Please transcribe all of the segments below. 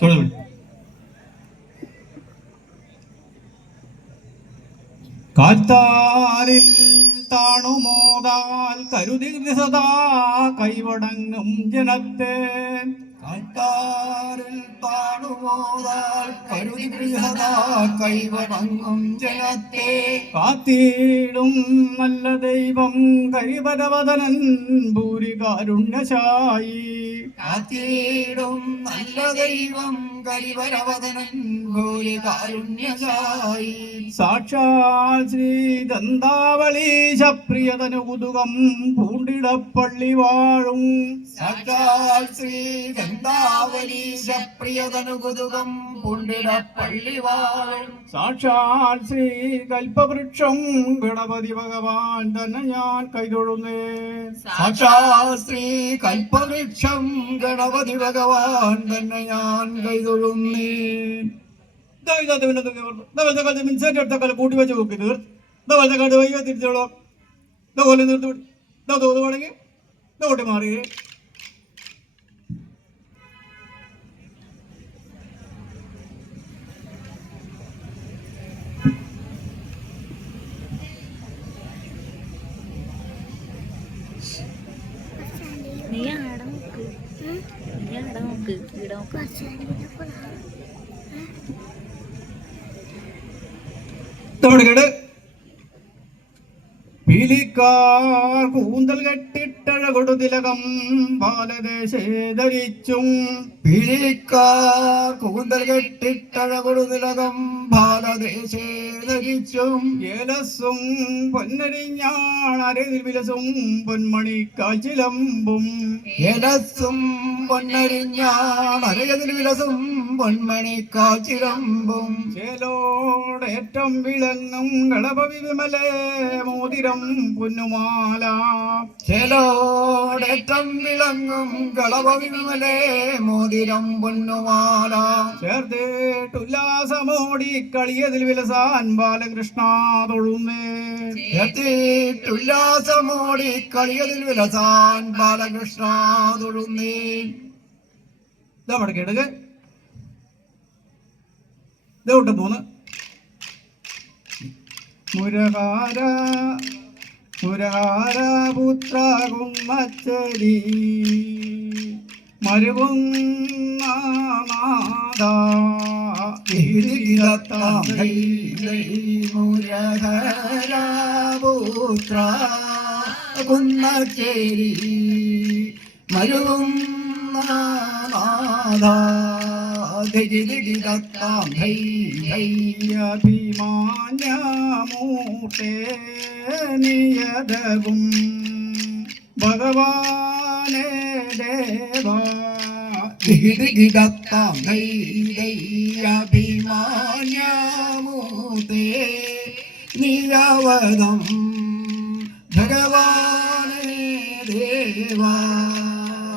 തുടങ്ങി കാറ്റാരിൽ താണുമോതാൽ കരുതി സദാ കൈവടങ്ങും ജനത്തെ. കാട്ടാറിൽ താണുപോതാൽ കരുതി ബൃഹദാ കൈവണങ്ങും ജനത്തെ. കാത്തിടും നല്ല ദൈവം കരിപരവദനൻ ഭൂരി കാരുണ്യശായി കാത്തിടും നല്ല ദൈവം കരിവരവദനൻ ഭൂരികാരുണ്യശായി. സാക്ഷാ സാക്ഷാൽ ശ്രീ ദന്താവളീശ പ്രിയതനു കുതുകം പൂണ്ടിടപ്പള്ളി വാഴും. സാക്ഷാ ശ്രീ ഗന്ധാവലീശ പ്രിയതനുകുതുകം പുണ്ടിട പള്ളിവാഴും സാക്ഷാൽ ശ്രീ കൽപ്പവൃക്ഷം ഗണപതി ഭഗവാൻ തന്നെ ഞാൻ കൈതൊഴുന്നേ. സാക്ഷാൽ ശ്രീ കൽപ്പവൃക്ഷം ഗണപതി ഭഗവാൻ തന്നെ ഞാൻ കൈതൊഴുന്നേ. കൂട്ടി വെച്ച് നോക്കി തീർത്ത് ഇതേപോലത്തെ കണ്ട് തിരിച്ചോളാം. ഇതാ തോന്നുവാണെങ്കിൽ ഇതോട്ട് മാറി ముగ్గు ఈడ ఒక தோடுகடு பிலிக்கார் கூந்தல் கட்டி കെട്ടിട്ടഴകൊടു തിലകം ബാലദേശേ ധരിച്ചും പിഴിക്കാർ കൂന്തൽ കെട്ടിട്ടഴകൊടു തിലകം ബാലദേശേ ധരിച്ചും ഏലസും പൊന്നരിഞ്ഞാണരതിൽ വിലസും പൊന്മണി കാച്ചിലമ്പും എലസും പൊന്നരിഞ്ഞാണരയതിൽ വിലസും പൊന്മണി കാച്ചിലമ്പും ചേലോടേറ്റം വിളങ്ങും ഗളപവി വിമലേ മോതിരം പൊന്നുമാല ചേലോടേറ്റം വിളങ്ങും കളവവിമലേ മോതിരം പൊന്നുമാല. ചേർത്തിട്ടുല്ലാസമോടി കളിയതിൽ വിലസാൻ ബാലകൃഷ്ണ തൊഴുന്നേ. ചേർത്തിട്ടുല്ലാസമോടി കളിയതിൽ വിലസാൻ ബാലകൃഷ്ണ തൊഴുന്നേ. ഇതവിടെ കേടുക ഇതോട്ട് മൂന്ന് മുരകാര മുരകാര പുത്ര കുമ്മച്ചരി മരുവും മുരഹരപുത്ര കുന്നച്ചേരി. മരുവും നാദാം അഭിമാന്യമൂട്ടേ നിയതവും ഭഗവാനേ ദേവാ. ഗിരിഗിടത്താം അഭിമാന്യമൂതേ നിരവധം. ഭഗവാനേ ദേവാ.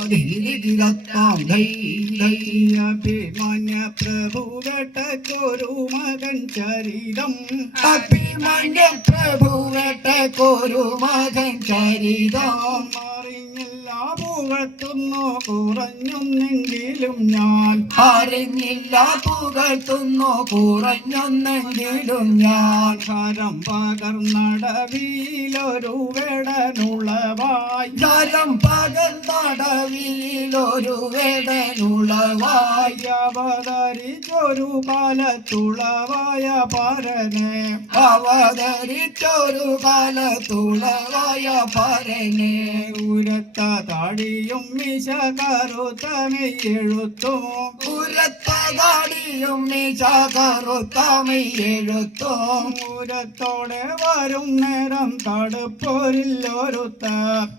ഗിരിഗിടത്താം പ്രഭു കേട്ടൊരു മകൻ ചരിതം. അഭിമാന്യ പ്രഭു വേട്ടക്കൊരു മകൻ ചരിതം. പുകഴ്ത്തുന്നു കുറഞ്ഞൊന്നെങ്കിലും ഞാൻ. അറിഞ്ഞില്ല പുകഴ്ത്തുന്നു കുറഞ്ഞൊന്നെങ്കിലും ഞാൻ. കരം പകർന്നടവിലൊരു വേടനുളവായി. കരം പകൽ നടവിലൊരു വേടനുളവായ. അവതരിച്ചൊരു പാലത്തുളവായ പരനെ. അവതരിച്ചൊരു പാലത്തുളവായ പരനെ. ഉരത്ത താടിയും മിശ കറുത്തമൈ എഴുത്തും ഉരത്തതാടിയും എഴുത്തും പൂരത്തോടെ വരും നേരം തടുപ്പൊരില്ലൊരുത്ത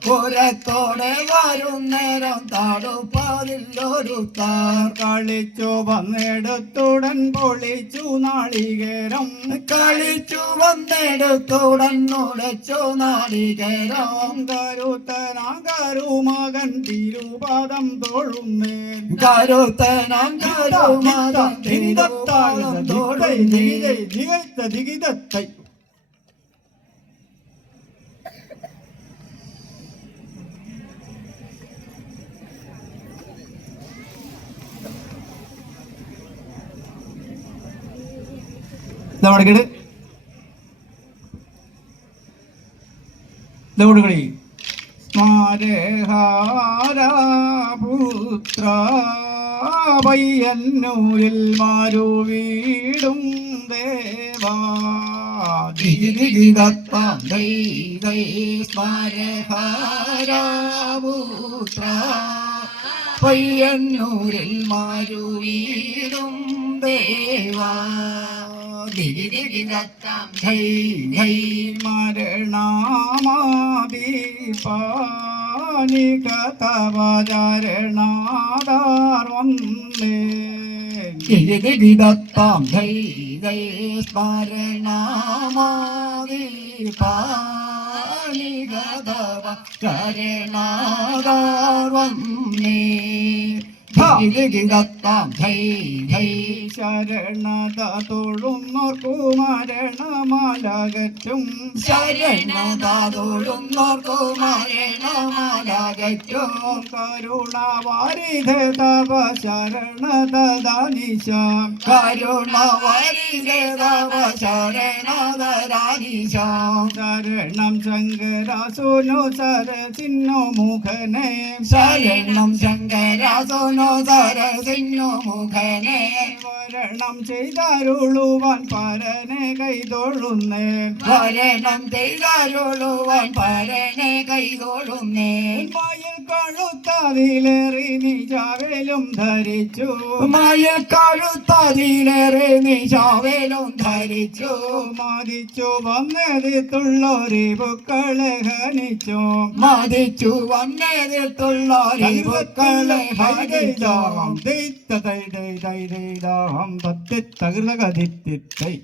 പുരത്തോടെ വരും നേരം താടുപ്പതില്ലൊരു താർ കളിച്ചു വന്നെടുത്തുടൻ പൊളിച്ചു നാളികേരം. കളിച്ചു വന്നെടുത്തുടൻ നുടച്ചു നാളികേരം. കരുത്തനാ തിരുപാദം തോഴുന്നേൻ കരുത്തനാം കരുമാതം തിരിതത്താളം തോഴൈ നീരെ നികഴ്ത്ത ദിഗിതത്തൈ ഇതവിടെ ഇതവിടെ കളി സ്മാരഹാരപുത്ര പയ്യന്നൂരിൽ മാരു വീടും ദേവാ. വീടും സ്മരഹാരാപുത്ര പയ്യന്നൂരിൽ മാരുവീടും ദേവാ ദിഗിദിഗിദത്താം ദൈ ദൈ മരണമാദീപാനികതവചരണാദാർ ദിഗിദിഗിദത്താം ദൈ ദൈ സ്മരണാമാദീപാനികതവ ചരണാദാർവന്നേ ദിഗിദിഗിദത്താം ദൈ ദൈ ശരണത തൊഴുന്നോർക്കു മരണമാലകറ്റും. ശരണതാതൊഴുന്നോർക്കു മരണമാലകറ്റും. കരുണവാരിധ തവ ശരണതദാനിശ കരുണവരിദേവ ശരണതരാനിശാം ശരണം ശങ്കരാസുനു സരസിന്നു മുഖനെ. ശരണം ശങ്കരാസുനോ സരസിന്നു മുഖനെ വരണം ചെയ്തരുളുവാൻ പരനെ കൈതൊഴുന്നേ. വരണം ചെയ്തരുളുവാൻ പരനെ കൈതൊഴുന്നേ. ഉന്മയിൽ കഴുത്തതിലേറി നിജാവേലും ധരിച്ചു. മായ കഴുത്തതിലേറെ നിശാവേലും ധരിച്ചു. മതിച്ചു വന്നതിത്തുള്ളൊരു പൂക്കളെ ഹനിച്ചു. മതിച്ചു വന്നതിട്ടുള്ള അറിവുക്കളെ ഹരിതോ ദൈ ദൈ ദൈ തൈ തൈ ദാഹം. തത്തി തകൃതകതിത്തിത്തൈ